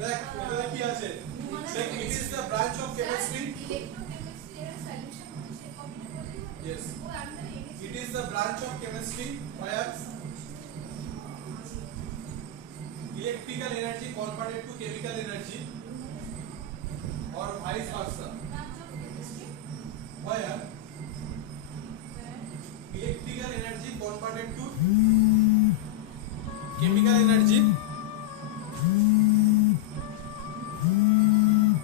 দেখ এটা কি আছে দেখ it is the branch of chemistry yes it is the branch of chemistry where electrical energy converted to chemical energy or vice versa where electrical energy converted to chemical energy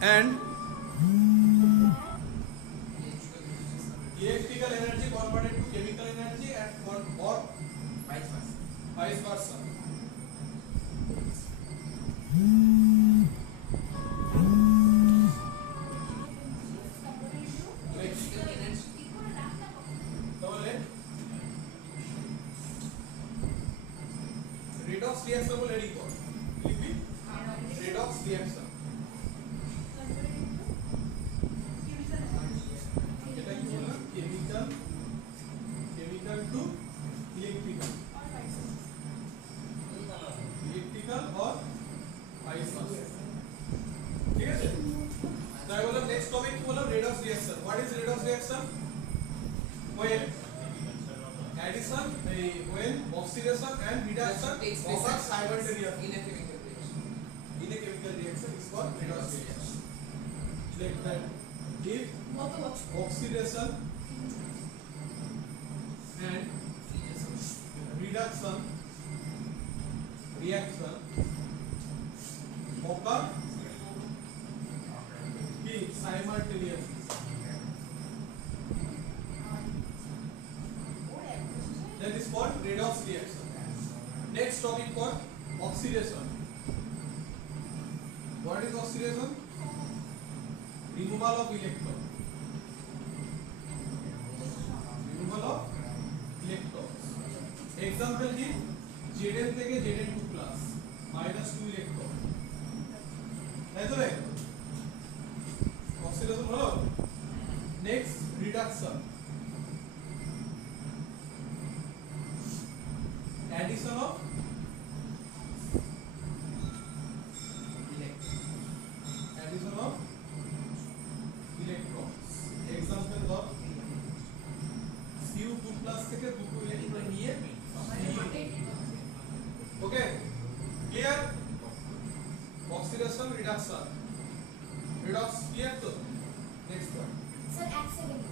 and electrical energy converted to chemical energy and or vice versa redox reaction को ready कर लिखबी redox reaction এটা কি বললাম chemical to electrical or vice versa ঠিক আছে তাই বললাম next topic কি বললাম redox reaction what is redox reaction when addition when oxidation and reduction occur simultaneously in a chemical reaction is called redox reaction like that if oxidation and reduction reaction occur simultaneously that is called redox reaction. Next topic called oxidation. What is oxidation? Removal of electron. Removal of electrons. Example is Zn থেকে Zn2 plus minus 2 electron. তাই তো রে? Oxidation হলো? Next reduction. Addition of electrons. Example of Cu2 plus থেকে দুটো electron নিয়ে okay clear oxidation reduction redox clear to next one sir accident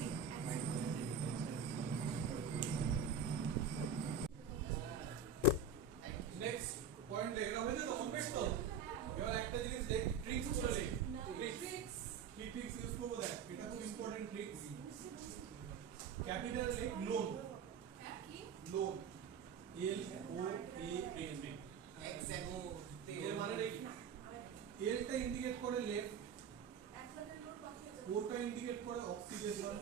next point লেখা হয়েছে তো কমপ্লিট তো এবার একটা জিনিস দেখ ট্রিক্স করে লেখ ট্রিক্স কি ট্রিক্স ইউজ করব দেখ এটা খুব ইম্পর্টেন্ট ট্রিক্স ক্যাপিটাল লেখ লোন কি loan L O A N exact এর মানে দেখি L টা ইন্ডিকেট করে লেফট O টা ইন্ডিকেট করে অক্সিডেশন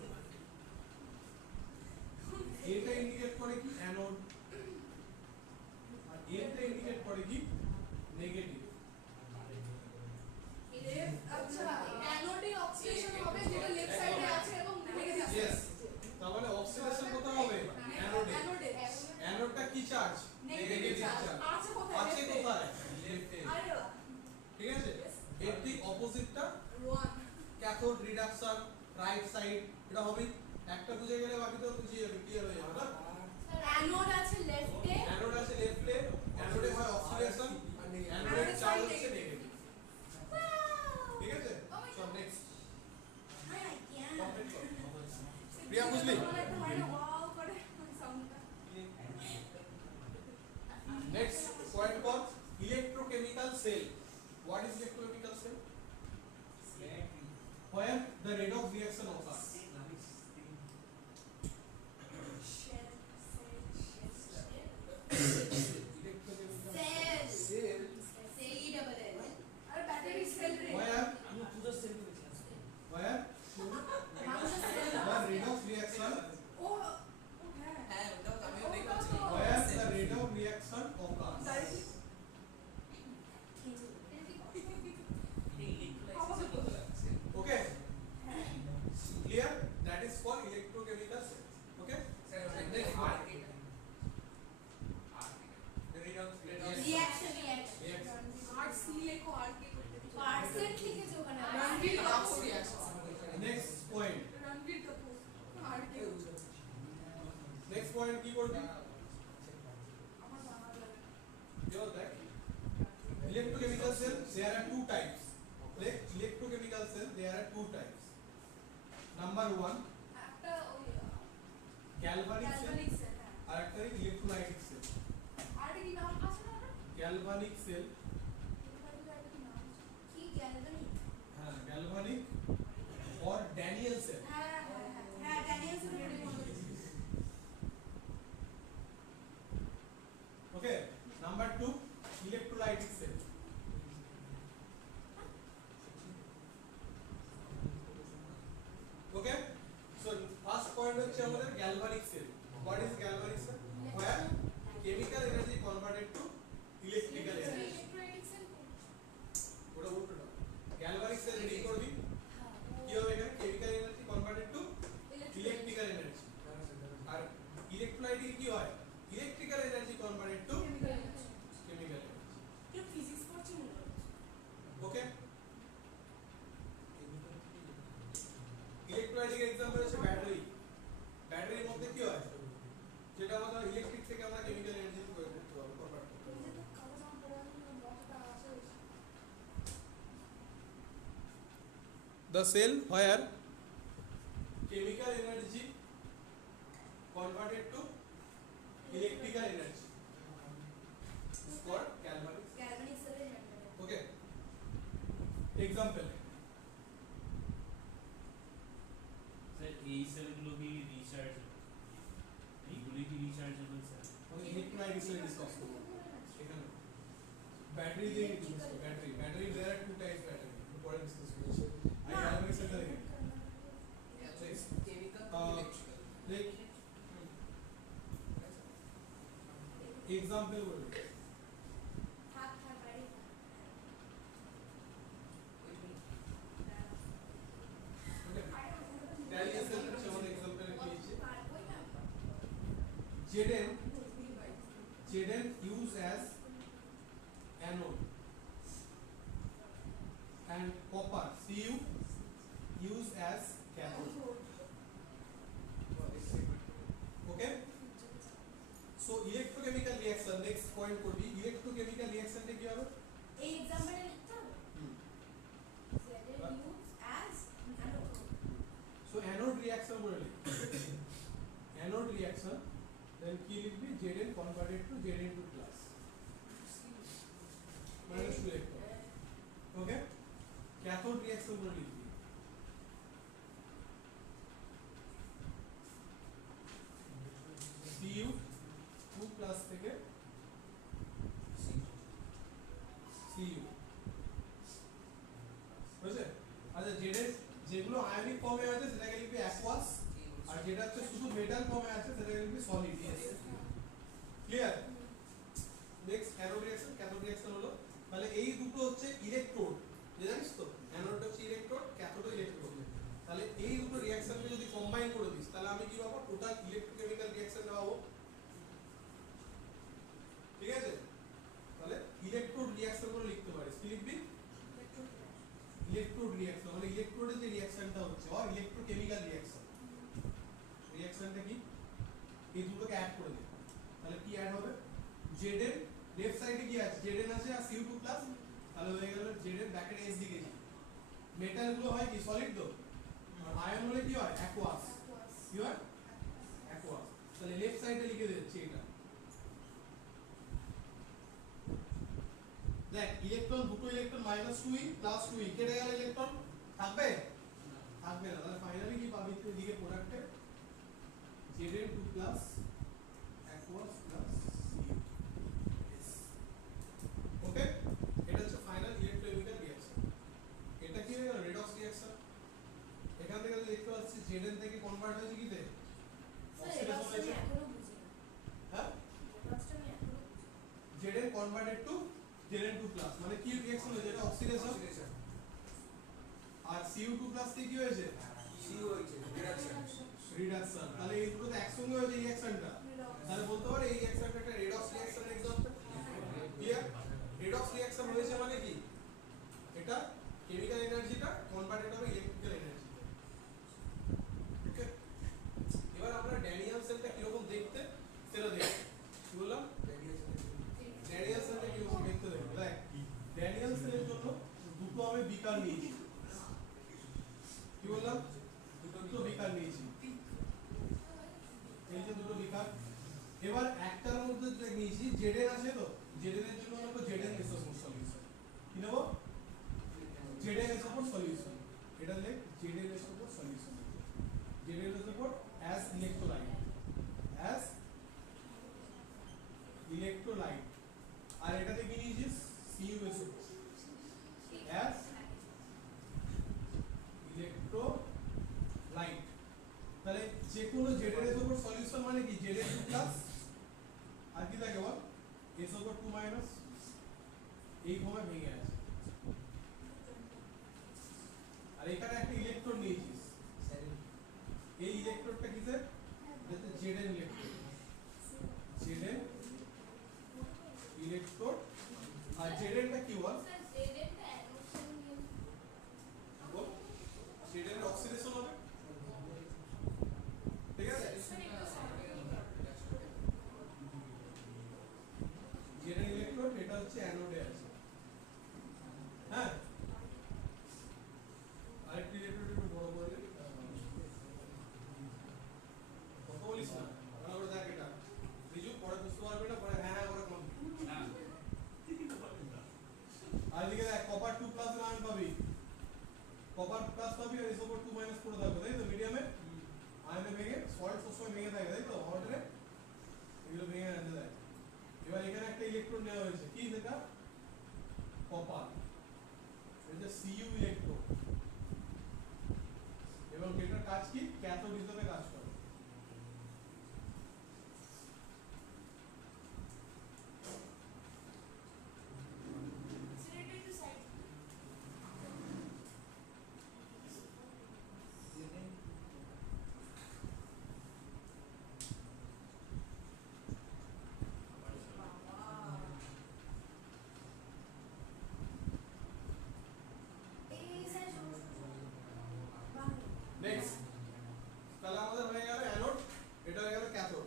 A টা ইন্ডিকেট করে কি অ্যানোড আর N টা ইন্ডিকেট করে কি নেগেটিভ আচ্ছা অ্যানোডে অক্সিডেশন হবে যেটা লেফট সাইডে আছে এবং নেগেটিভ আছে यस তাহলে অক্সিডেশন কোথায় হবে অ্যানোডে অ্যানোডটা কি চার্জ নেগেটিভ চার্জ আছে কোথায় লেফটে ঠিক আছে এর ঠিক অপোজিটটা ক্যাথোড রিডাকশন রাইট সাইড এটা হবে একটা বুঝে গেলে বাকিটা বুঝিয়ে যাবে ক্লিয়ার হয়ে যাবে না অ্যানোড আছে লেফটে অ্যানোড আছে লেফটে অ্যানোডে হয় অক্সিডেশন আর অ্যানোডের চার্জ হচ্ছে নেগেটিভ ঠিক আছে চল নেক্সট কমপ্লিট কর প্রিয়া বুঝলি next point called electrochemical cell what is electrochemical cell where the redox reaction occurs electrochemical cell there are two types. Like electrochemical cell there are two types. Number 1 একটা ওই galvanic cell galvanic cell, হ্যাঁ। আর একটা electrolytic cell. আর কি নাম আছে না ওটা? Galvanic cell electrolytic কি নাম আছে? কি galvanic? হ্যাঁ galvanic or Daniel cell. হ্যাঁ হ্যাঁ হ্যাঁ হ্যাঁ ড্যানিয়েল সেল রেডি মনে হচ্ছে। Okay, number 2 electrolytic cell. Okay, so first point হচ্ছে আমাদের galvanic cell. What is galvanic cell? Where chemical energy converted to electrical energy. electrolytic cell ওটা উল্টো না, galvanic cell রেডি করবি কি হবে এখানে chemical energy converted to electrical energy. R electrolytic কি হয় electrical energy converted to chemical energy। chemical energy. কেউ ফিজিক্স পড়ছে মনে হচ্ছে। Okay, ইলেকট্রোলাইটিক एग्जांपल হচ্ছে ব্যাটারি। ব্যাটারির মধ্যে কি হয় যেটা আমাদের ইলেকট্রিক থেকে আমরা কেমিক্যাল এনার্জি প্রয়োগ করতে পারবো কনভার্ট করতে পারবো। এই যে কালো জামা পরে আছে না মশাটা আছে। The cell where chemical energy converted to electrical energy is called galvanic. galvanic cell এর membrane। Okay, example স্যার এই সেলগুলো কি রিচার্জ এইগুলি কি রিচার্জেবল স্যার? মানে ইলেকট্রোলাইটিক সেল ডিসকাস করব এখানে ব্যাটারি দিয়ে ডিসকাস করব battery there are two types battery পরে ডিসকাস করব আই galvanic cell দেখে chemical electrical like example বলবো থাক থাক বাইরে থাক। ওকে Daniel cell হচ্ছে আমাদের एग्जांपल এ দিয়েছে ওই না Zn used as anode and copper Cu used as cathode. Okay, so electrochemical reaction next point করবি electrochemical reaction টা কি হবে এই এক্সাম্পলটা লিখতে হবে। Zn used as anode। so anode reaction বলে লিখ anode reaction then কি লিখবি Zn converted to Zn2 plus minus 2 electron. Okay, cathode reaction বলে লিখবি Cu 2 plus থেকে Cu বুঝলে আচ্ছা Zn যেগুলো আয়নিক ফর্মে আছে সেটাকে লিখবি অ্যাকুয়াস আর যেটা হচ্ছে শুধু মেটাল ফর্মে আছে সেটাকে লিখবি solid yes clear next cathode reaction হলো তাহলে এই দুটো হচ্ছে ইলেকট্রোড জানিস তো অ্যানোড হচ্ছে ইলেকট্রোড ক্যাথোড ইলেকট্রোড তাহলে এই দুটো রিঅ্যাকশনকে যদি কম্বাইন করে দিস তাহলে আমি কি পাবো টোটাল ইলেকট্রোকেমিক্যাল রিঅ্যাকশন পাবো ঠিক আছে তাহলে ইলেকট্রোড রিঅ্যাকশন গুলো লিখতে পারিস কি লিখবি ইলেকট্রোড রিঅ্যাকশন মানে ইলেকট্রোডের যে রিঅ্যাকশনটা হচ্ছে আর ইলেকট্রোকেমিক্যাল রিঅ্যাকশনটা কি এই দুটোকে অ্যাড করে দে তাহলে কি অ্যাড হবে Zn লেফট সাইডে কি আছে Zn আছে আর Cu2 প্লাস তাহলে হয়ে গেল Zn ব্র্যাকেট S দিকে যাবে মেটাল গুলো হয় কি সলিড তো আর আয়ন হলে কি হয় অ্যাকুয়াস কি হয় অ্যাকুয়াস তাহলে লেফট সাইডে লিখে দিচ্ছি এটা দেখ ইলেকট্রন দুটো ইলেকট্রন -2e + 2e কেটে গেল ইলেকট্রন থাকবে থাকবে না তাহলে ফাইনালি কি পাবি তুই দিকে প্রোডাক্টে Zn2 plus aqueous plus Cu ওকে এটা হচ্ছে ফাইনাল ইলেকট্রোকেমিক্যাল রিঅ্যাকশন এটা কি হয়ে গেল রেডক্স রিঅ্যাকশন এখান থেকে দেখতে পাচ্ছি Zn থেকে কনভার্ট হয়েছে কিতে অক্সিডেশন হয়েছে এখনো বুঝি না। হ্যাঁ রেডক্সটা আমি এখনো বুঝি না। Zn converted to Zn2 plus মানে কি রিঅ্যাকশন হয়েছে এটা অক্সিডেশন আর Cu2 প্লাস কি হয়েছে Cu হয়েছে reduction রিডাকশন তাহলে এই দুটোতে একসঙ্গে হয়েছে রিঅ্যাকশনটা তাহলে বলতে পারে এই রিঅ্যাকশনটা একটা redox reaction example clear redox reaction হয়েছে মানে কি এটা কেমিক্যাল এনার্জিটা কনভার্টেড হবে ইলেকট্রিক্যাল এনার্জি ওকে এবার আমরা ড্যানিয়েল সেলটা কি রকম দেখতে সেটা দেখব কি বললাম ড্যানিয়েল সেলটা কি রকম দেখতে দেখব দেখ আর এদিকে দেখ কপার 2 প্লাস এর আয়ন পাবি, কপার প্লাস পাবি আর এস ওপর 2 মাইনাস করে থাকবে, তাই তো মিডিয়ামে আয়নে ভেঙে সল্ট সবসময় ভেঙে থাকে, তাই তো ওয়াটারে এগুলো ভেঙে আনতে দেয়। এবার এখানে একটা ইলেকট্রন নেওয়া হয়েছে, কি সেটা কপার, এটা Cu ইলেকট্রন, এবং এটার কাজ কি ক্যাথোড হিসেবে কাজ করে। সিলেক্ট টু সাইড এই সাইড নেক্সট তাহলে আমাদের হয়ে গেল অ্যানোড, এটা হয়ে গেল ক্যাথোড।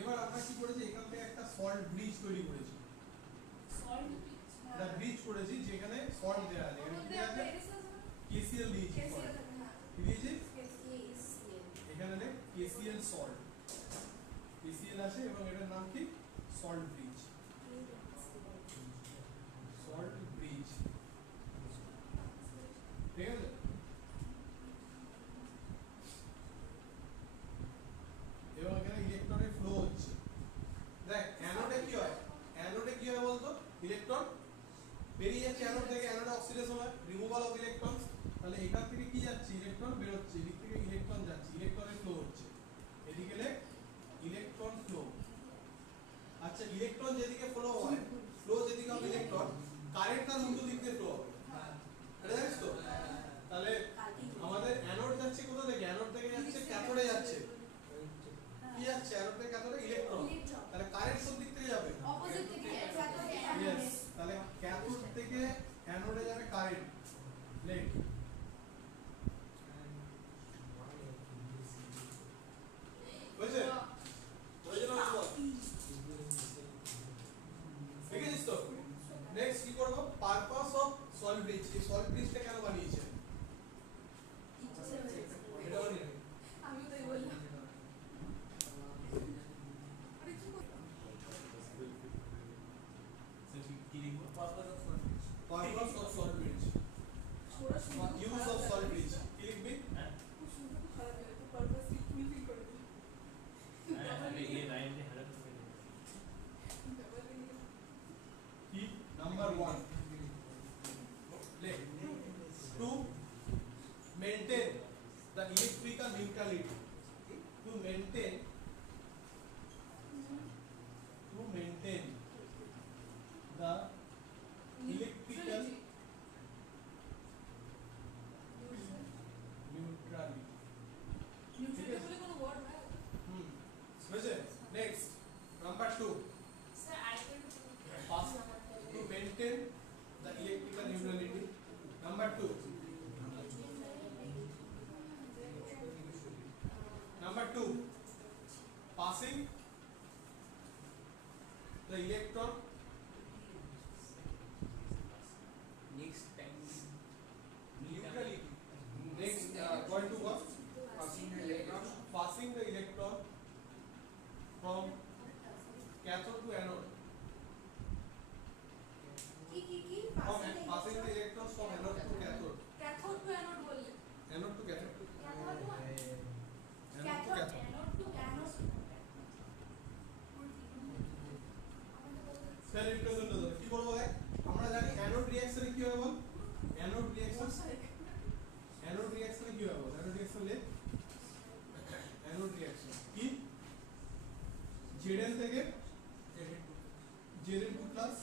এবার আমরা কি করেছি, এখান থেকে একটা সল্ট ব্রিজ তৈরি করেছি, সল্ট একটা ব্রিজ করেছি যেখানে সল্ট দেওয়া আছে, এখানে কি দেওয়া আছে KCl দিয়েছি, কেসিএল salt। থাকে না কি দিয়েছি কেসিএল এখানে দেখ KCl সল্ট, KCl আছে এবং এটার নাম কি সল্ট ব্রিজ, সল্ট ব্রিজ, ঠিক আছে। এবং এখানে ইলেকট্রনের ফ্লো হচ্ছে, দেখ অ্যানোডে কি হয়, অ্যানোডে কি হয় বলতো, ইলেকট্রন বেরিয়ে যাচ্ছে অ্যানোড থেকে, অ্যানোডে অক্সিডেশন হয়, রিমুভাল অফ ইলেকট্রনস, তাহলে এখান থেকে কি যাচ্ছে ইলেকট্রন বেরোচ্ছে, এদিক থেকে ইলেকট্রন যাচ্ছে, ইলেকট্রনের ফ্লো হচ্ছে, এদিকে লেখ ইলেকট্রন ফ্লো। আচ্ছা ইলেকট্রন যেদিকে ফ্লো হয়, ফ্লো যেদিকে হবে ইলেকট্রন, কারেন্ট তার উল্টো দিক দিয়ে ফ্লো হবে, এটা জানিস তো। তাহলে আমাদের অ্যানোড যাচ্ছে কোথা থেকে, অ্যানোড থেকে যাচ্ছে ক্যাথোডে যাচ্ছে, কি যাচ্ছে অ্যানোড থেকে ক্যাথোডে ইলেকট্রন, তাহলে কারেন্ট কোন দিক থেকে যাবে, অপোজিট থেকে ক্যাথোড ইয়েস, তাহলে ক্যাথোড থেকে অ্যানোডে যাবে কারেন্ট, লেখ বুঝছে, বুঝে না বল, দেখেছিস তো। নেক্সট কি করব, পারপাস অফ সল্ট ব্রিজ, এই সল্ট ব্রিজটা কেন বানিয়েছে, এটা বানিয়ে আমি তাই বললাম আরে কি কি লিখবো? পারপাস অফ সল্ট ব্রিজ, ছোড়া শুনতে ইউজ অফ সল্ট ব্রিজ, কি লিখবি, হ্যাঁ শুনতে খুব খারাপ লাগে তো পারপাসলি ফুলফিল করে দিই আরে এই লাইনটা হেলাতে হবে। কি নাম্বার 1 লেখ, to maintain the electrical neutrality, to maintain the electrical neutrality, nutrition বলে কোনো ওয়ার্ড হয় বুঝলে। নেক্সট নাম্বার 2 স্যার আরেকটা fast to maintain the electrical neutrality, number 2 passing the electron, Next time. neutrality, next point to what, Passing the electron. passing the electron from cathode to anode, কি from passing the electrons from anode to cathode, cathode to anode বললে anode to cathode, cathode to anode to cathode cathode, anode to anode cell represent হলো, কি বলবো দেখ, আমরা জানি anode রিঅ্যাকশনে কি হয় বল, অ্যানোড রিঅ্যাকশন, অ্যানোড রিঅ্যাকশনে কি হয় বল, অ্যানোড রিঅ্যাকশন লে, অ্যানোড রিঅ্যাকশন কি Zn থেকে Zn2 প্লাস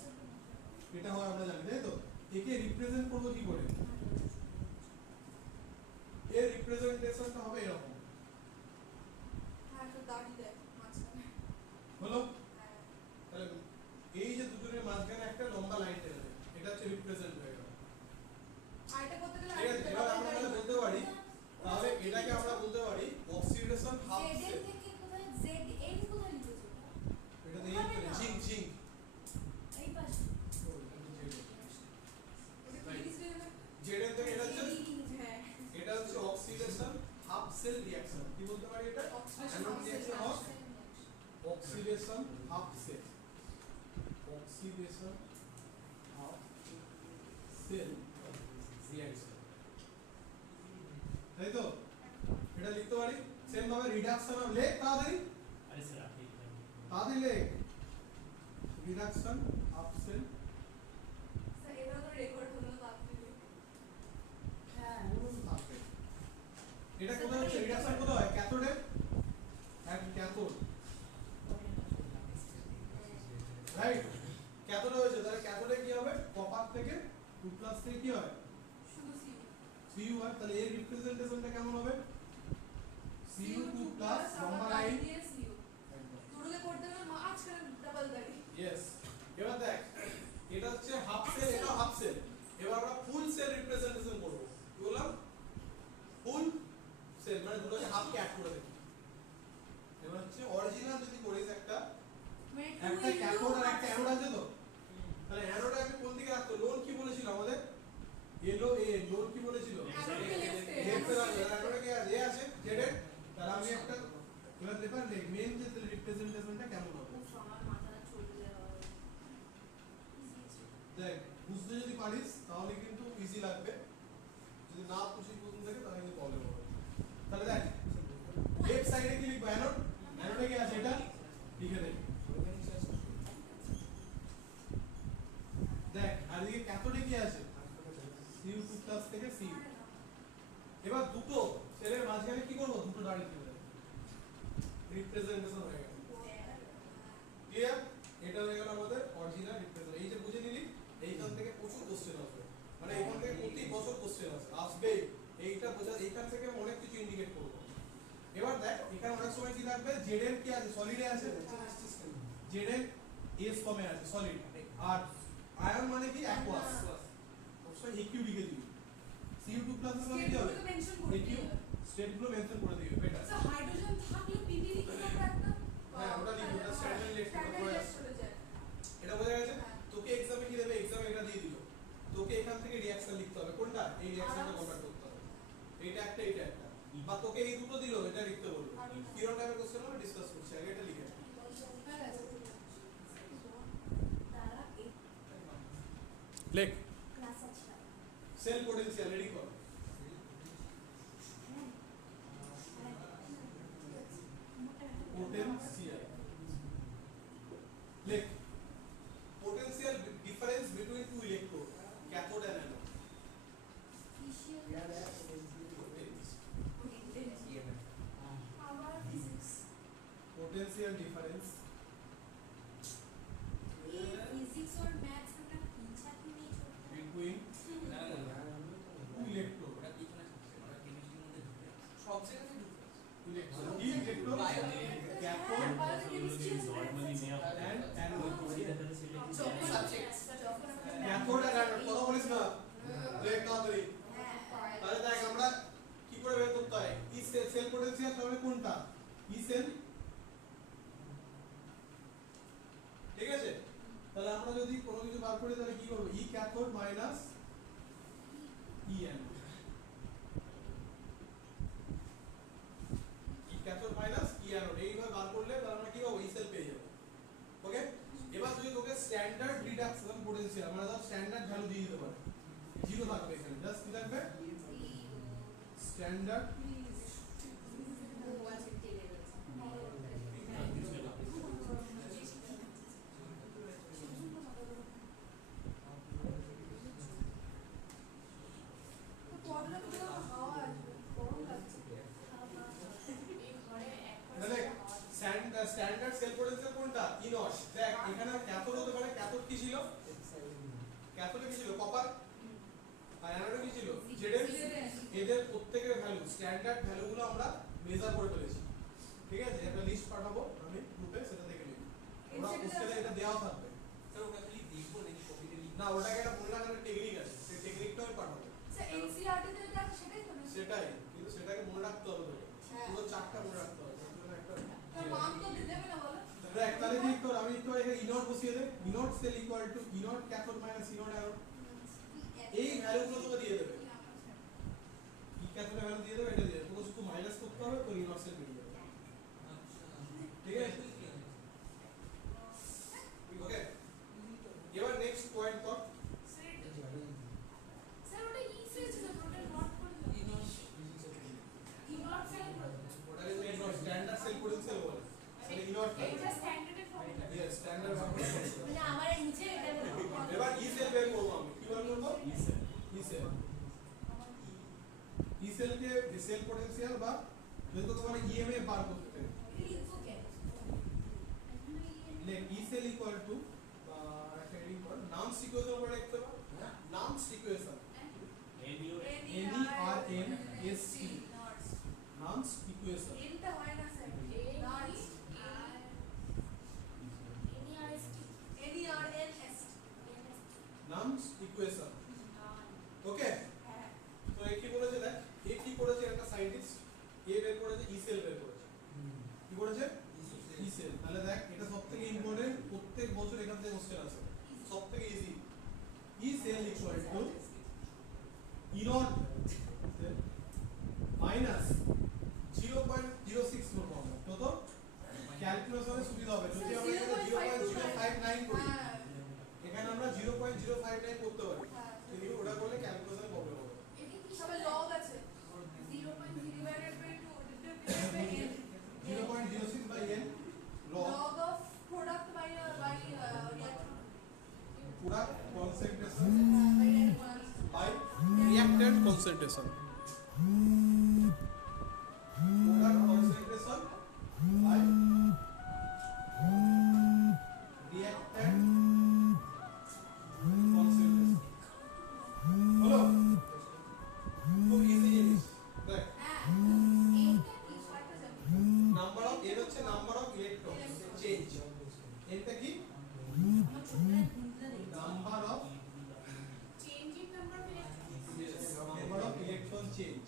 এটা হয় আমরা জানি, তাই তো। একে রিপ্রেজেন্ট করব কি করে, এর রিপ্রেজেন্টেশনটা হবে এরকম, হ্যাঁ তো দাঁড়ি দেয় মাঝখানে হলো। তাহলে এই যে দুজনের মাঝখানে একটা লম্বা লাইন টেনে দেবে, এটা হচ্ছে রিপ্রেজেন্ট হয়ে গেল, আরেকটা করতে গেলে ঠিক আছে। এবার আমরা তাহলে বলতে পারি, তাহলে এটাকে আমরা বলতে পারি অক্সিডেশন হাফ জেড সেল, থেকে কোথায় জেড এন কোথায় লিখেছো এটা দিয়ে জিঙ্ক জিঙ্ক, এই পাশে Zn থেকে এটা হচ্ছে, হ্যাঁ এটা হচ্ছে অক্সিডেশন হাফ সেল রিঅ্যাকশন, কি বলতে পারি এটা, anode reaction of oxidation half cell, oxidation half reduction of leg তাড়াতাড়ি अरे सर आप एक बार তাড়াতাড়ি leg reduction of cell sir এটা তো রেকর্ড হলো না আপনি হ্যাঁ ওগুলো তো থাকবে এটা কোথায় হচ্ছে রিডাকশন কোথায় হয় ক্যাথোডে এক ক্যাথোড রাইট ক্যাথোডে হয়েছে তাহলে ক্যাথোডে কি হবে কপার থেকে 2+ থেকে কি হয় শুধু সিউ Cu হয় তাহলে এর রিপ্রেজেন্টেশনটা কেমন হবে Cu2 লম্বা লাইন দিয়ে সিউ দুটোকে করতে গেলে মাঝখানে ডাবল দাড়ি ইয়েস এবার দেখ এটা হচ্ছে হাফ সেল এটা হাফ সেল এবার আমরা ফুল সেল রিপ্রেজেন্টেশন করব কি বললাম ফুল সেল মানে দুটোকে হাফ কে অ্যাড করে দেব এবার হচ্ছে অরিজিনাল যদি করিস একটা ক্যাথোড আর একটা অ্যানোড আছে তো তাহলে অ্যানোডে আমি কোন দিকে রাখতো লোন কি বলেছিল আমাদের এলো এ লোন কি বলেছিল লেফট রাখো অ্যানোডে কি আছে আছে জেড তাহলে আমি একটা এবার দেখো মেইন যে রিপ্রেজেন্টেশনটা কেমন হবে আমার মাথাটা চলে যাওয়া দেখ বুঝতে যদি পারিস তাহলে কিন্তু ইজি লাগবে যদি না বুঝিস প্রথম থেকে তাহলে কিন্তু প্রবলেম হবে তাহলে দেখ লেফট সাইডে কি লিখবো অ্যানোড অ্যানোডে কি আছে এটা লিখে দে দেখ আর এদিকে ক্যাথোডে কি আছে Cu2+ থেকে Cu এবার দুটো সেলের মাঝখানে কি করব দুটো দাঁড়িয়ে দিতে রিপ্রেজেন্টেশন হয়ে গেল ক্লিয়ার এটা হয়ে গেল আমাদের অরিজিনাল রিপ্রেজেন্ট এই যে বুঝে নিলি এইখান থেকে প্রচুর কোশ্চেন আসবে মানে এখান থেকে প্রতি বছর কোশ্চেন আসবে এইটা বোঝা এইখান থেকে অনেক কিছু ইন্ডিকেট করব এবার দেখ এখানে অনেক সময় কি থাকবে জেড কি আছে সলিডে আছে জেড এস ফর্মে আছে সলিড আর আয়ন মানে কি অ্যাকোয়াস অবশ্যই ইকিউ লিখে দিবি Cu2+ এর মানে কি হবে মেনশন করে ইকিউ স্টেটগুলো মেনশন করে দিবি বেটার স্যার হাইড্রোজেন থাকলে পিপি লিখতে হবে একটা হ্যাঁ ওটা লিখবি ওটা স্ট্যান্ডার্ড লেখা চলে যায় এটা বোঝা গেছে তোকে এক্সামে কি দেবে এক্সামে এটা দিয়ে দিল তোকে এখান থেকে রিঅ্যাকশন লিখতে হবে কোনটা এই রিঅ্যাকশনটা কনভার্ট করতে হবে এইটা একটা বা তোকে এই দুটো দিল এটা লিখতে বলবো কিরকম টাইপের কোশ্চেন আমরা ডিসকাস করছি আগে এটা লিখে লেখ সেল পোটেনশিয়াল রেডি কর পোটেনশিয়াল লেখ potential difference between two electrode cathode and anode potential difference physics और मैथ्स में पीछा क्यों नहीं छोड़ता between two electrode সব জায়গাতে ঢুকে electrode কি electrode cathode नॉर्मली मैं and anode subjects cathode and anode কথা বলিস না দেখ তাড়াতাড়ি তাহলে দেখ আমরা কি করে বের করতে হয় ই সেল পোটেনশিয়াল তাহলে কোনটা ই সেল ঠিক আছে তাহলে আমরা যদি কোনো কিছু বার করি তাহলে কি করব ই ক্যাথোড মাইনাস ই অ্যানোড ই ক্যাথোড মাইনাস ই অ্যানোড এইভাবে বার করলে তাহলে আমরা কি পাবো ই সেল পেয়ে যাব ওকে এবার যদি তোকে স্ট্যান্ডার্ড রিডাকশন পোটেনশিয়াল মানে ধর স্ট্যান্ডার্ড ভ্যালু দিয়ে দিতে পারে জিরো থাকবে এখানে জাস্ট কি থাকবে স্ট্যান্ডার্ড স্ট্যান্ডার্ড সেল পোটেনশিয়াল কোনটা ই নট দেখ এখানে ক্যাথোড হতে পারে ক্যাথোড কি ছিল ক্যাথোডে কি ছিল কপার আর অ্যানোডে কি ছিল জেড এদের প্রত্যেকের ভ্যালু স্ট্যান্ডার্ড ভ্যালুগুলো আমরা মেজার করে ফেলেছি ঠিক আছে একটা লিস্ট পাঠাবো আমি গ্রুপে সেটা দেখে নিবি ওরা কোশ্চেনে এটা দেওয়া থাকবে স্যার ওটা খালি দেখবো নাকি কপিতে লিখবো না ওটাকে একটা মনে রাখার টেকনিক আছে সেই টেকনিকটা আমি পাঠাবো স্যার এনসিইআরটি তে যেটা আছে সেটাই তো না সেটাই কিন্তু সেটাকে মনে রাখতে হবে তোকে হ্যাঁ। পুরো চারটা মনে রাখতে হবে তার জন্য একটা তার মান তো দিতে হবে না বলো দেখ তাহলে ঠিক কর আমি একটু এখানে ই নট বসিয়ে দে E naught cell equal to E naught cathode minus E naught anode এই ভ্যালুগুলো তোকে দিয়ে দেবে ই ক্যাথোডের ভ্যালু দিয়ে দেবে এটা দিয়ে দেবে তোকে শুধু মাইনাস করতে হবে তো ই নট সেল বেরিয়ে যাবে ঠিক আছে ওকে এবার নেক্সট পয়েন্ট কর স্যার ওটা ই সেল ছিল প্রোটন নট করে ই নট সেল ওটা কিন্তু স্ট্যান্ডার্ড E cell ই সেলকে সেল পটেনশিয়াল বা যদি তোকে বলে ইএমএফ বার করতে লেখ ই সেল ইকুয়াল টু একটা হেডিং পড় নামস ইকুয়েশন পড়ে দেখতে পাবো নামস ইকুয়েশন NERMSC নামস ইকুয়েশন এনটা হয় না স্যার NERNS নামস ইকুয়েশন ওকে হ্যাঁ তো এ কি বলেছে দেখ এ কি করেছে একটা সায়েন্টিস্ট এ বের করেছে ই সেল বের করেছে কি করেছে ই সেল তাহলে দেখ এটা সবথেকে ইম্পর্টেন্ট প্রত্যেক বছর এখান থেকে কোশ্চেন আসে সবথেকে easy E cell equal to E not minus 0.06 করব আমরা কত ক্যালকুলেশনে সুবিধা হবে যদি আমরা এখানে 0.059 করি হ্যাঁ এখানে আমরা 0.059 করতে পারি হ্যাঁ কিন্তু ওটা করলে ক্যালকুলেশনে প্রবলেম হবে সবাই লগ আছে 0.0 divided by 2 divided by n 0.06 by n log log of product by reactant product concentration by reactant by reactant concentration product concentration by reactant concentration হলো খুব ইজি জিনিস দেখ নাম্বার অফ n হচ্ছে number of electron change এটা কি number of number of electron change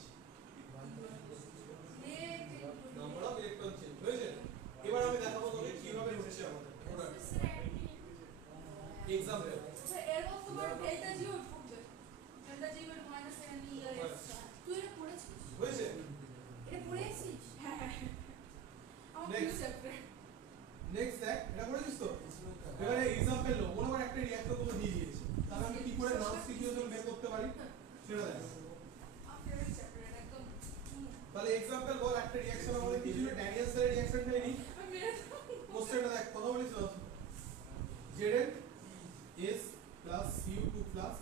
number of electron change হয়েছে এবার আমি দেখাবো তোকে কিভাবে হচ্ছে আমাদের প্রোডাক্ট এক্সাম্পল এরকম তোমার ডেল্টা জি উঠবে ডেল্টা জি এর মাইনাস এন ই এস তুই এটা পড়েছিস হয়েছে এটা পড়েছিস হ্যাঁ আমার Next. কি চ্যাপ্টার নেক্সট দেখ এটা করেছিস তো এবারে এক্সাম্পল লো মনে কর একটা রিঅ্যাক্টর তোকে দিয়ে দিয়েছে তাহলে আমি কি করে নাম সিকিউশন বের করতে পারি সেটা দেখ আমার ফেভারিট চ্যাপ্টার এটা একদম তাহলে এক্সাম্পল বল একটা রিঅ্যাকশন আমাদের কি ছিল ড্যানিয়েল সেলের রিঅ্যাকশনটাই নি আমি মেরে কোশ্চেনটা দেখ কথা বলিস তো Zn S plus Cu2 plus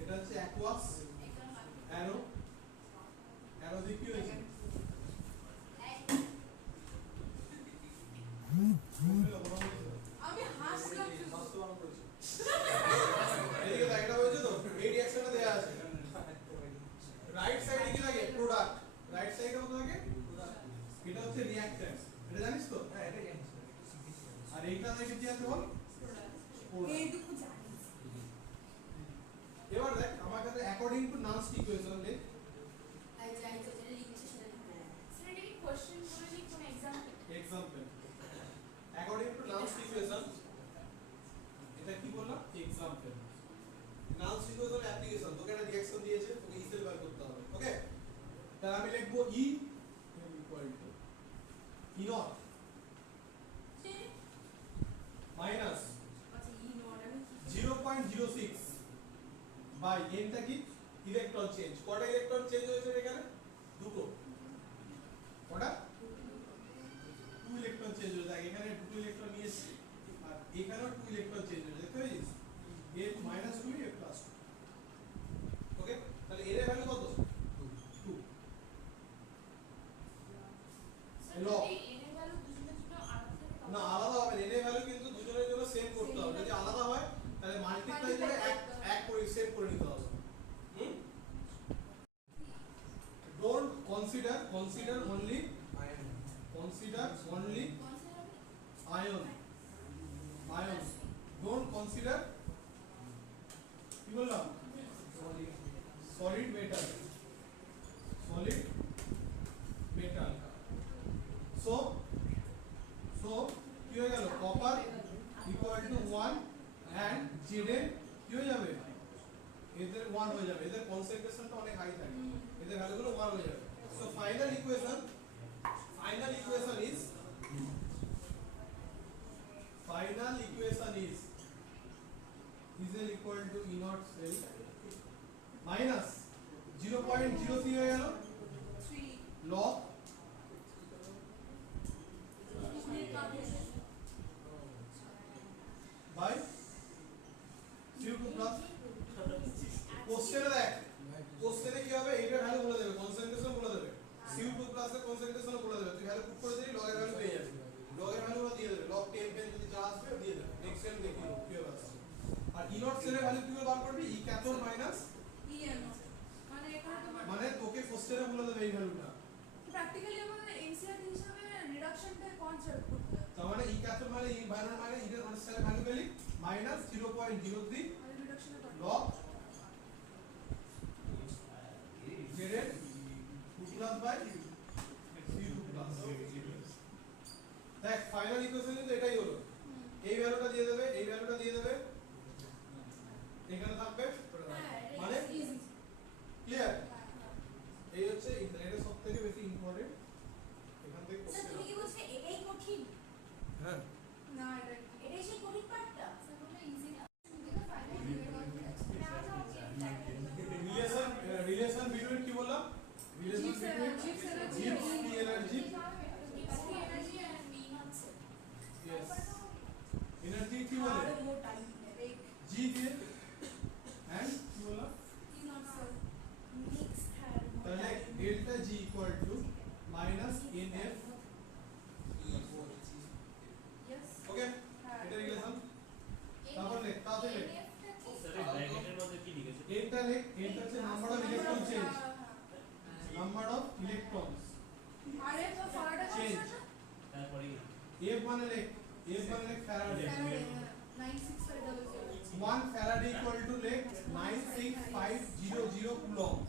এটা হচ্ছে অ্যাকোয়াস অ্যারো অ্যারো দিয়ে কি হয়েছে আমি হাসলাম এদিকে দেখ এটা হয়েছে তো এই রিঅ্যাকশনটা দেয়া আছে রাইট সাইডে কি লাগে প্রোডাক্ট রাইট সাইডে কত থাকে এটা হচ্ছে রিঅ্যাকট্যান্ট এটা জানিস তো হ্যাঁ এটা জানি আর এইটা দেখে কি আছে বল product। এইটুকু জানিস এবার দেখ আমার কাছে অ্যাকর্ডিং টু নামস ইকুয়েশন লেখ আই যাই তো যেটা লিখছে সেটা স্যার এটা কি কোশ্চেন করে লিখ কোন example example according to nums equation এটা কি বললাম এক্সাম্পল নামস ইকুয়েশন অ্যাপ্লিকেশন তোকে একটা রিঅ্যাকশন দিয়েছে তোকে ই সেল বার করতে হবে ওকে তাহলে আমি লিখব E equal to E not minus আচ্ছা ই নট আমি 0.06 বাই nটা কি ইলেকট্রন চেঞ্জ কটা ইলেকট্রন চেঞ্জ হয়েছে এখানে দুটো কটা 2 ইলেকট্রন চেঞ্জ হয়েছে এখানে 2 ইলেকট্রন নিয়েছি আর এখানেও 2 ইলেকট্রন চেঞ্জ হয়েছে দেখতে পেয়েছিস a -2 a +2 ওকে তাহলে এর ভ্যালু কত 2 লো না আলাদা হবে n এর ভ্যালু কিন্তু দুজনের জন্য সেম করতে হবে যদি আলাদা হয় তাহলে মাল্টিপ্লাই করে এক করে সেম করে নিতে হবে don't consider only ions don't consider কি বললাম solid metal so কি হয়ে গেল copper equal to 1 and Zn কি হয়ে যাবে এদের 1 হয়ে যাবে এদের কনসেন্ট্রেশনটা অনেক হাই থাকে এদের ভ্যালুগুলো 1 হয়ে যাবে so final equation is is equal to E naught cell minus 0.03 হয়ে গেল 3 log by CO2 plus কোশ্চেনে দেখ কোশ্চেনে কি হবে এইটার ভ্যালু বলে দেবে কনসেন্ট্রেশন বলে দেবে CO2 প্লাস এর কনসেন্ট্রেশন বলে দেবে তুই ভ্যালু পুট করে দিবি লগ এর ভ্যালু পেয়ে যাবি লগ এর ভ্যালু দিয়ে দেবে লগ 10 10 যদি যা আসবে দিয়ে দেবে নেক্সট সেল দেখি কি হবে আর ই নট সেলের ভ্যালু কি করে বার করবি ই ক্যাথোড মাইনাস মানে এখানে তোমার মানে তোকে কোশ্চেনে বলে দেবে এই ভ্যালুটা প্র্যাকটিক্যালি আমাদের এনসিআরটি হিসাবে রিডাকশনটা কনসেপ্ট করতে হবে তার মানে ই ক্যাথোড মানে ই বাইনারি মানে ই এর সেলের ভ্যালু পেলি মাইনাস 0.03 আর রিডাকশনে করতে log Z এর 2 প্লাস বাই C2 প্লাস দেখ ফাইনাল ইকুয়েশন কিন্তু এটাই হলো এই ভ্যালুটা দিয়ে দেবে এই ভ্যালুটা দিয়ে দেবে এখানে থাকবে মানে ক্লিয়ার এই হচ্ছে এটা সবথেকে বেশি ইম্পর্টেন্ট এখান থেকে স্যার তুমি কি বলছো এটাই কঠিন হ্যাঁ না এটা এটাই সেই কঠিন পার্টটা স্যার বলে ইজি না কিন্তু ফাইনাল রিলেশন বিটুইন কি বললাম relation between Gibbs energy Gibbs free energy energy and mean answer yes energy কি বলে আর মোর টাইম নেবে G দিয়ে and কি বললাম is not sir মিক্স হ্যার তাহলে delta G equal to minus NF yes ওকে এটা রিলেশন তারপর লেখ তারপর লেখ স্যার এই ব্র্যাকেটের মধ্যে কি লিখেছে এটা লেখ এটা হচ্ছে number of electron change number of electrons আরে তো ফরাডে Change. কনস্ট্যান্ট তারপরে F মানে লেখ ফ্যারাডে 96500 1 ফ্যারাডে ইকুয়াল টু লেখ 96500 কুলম্ব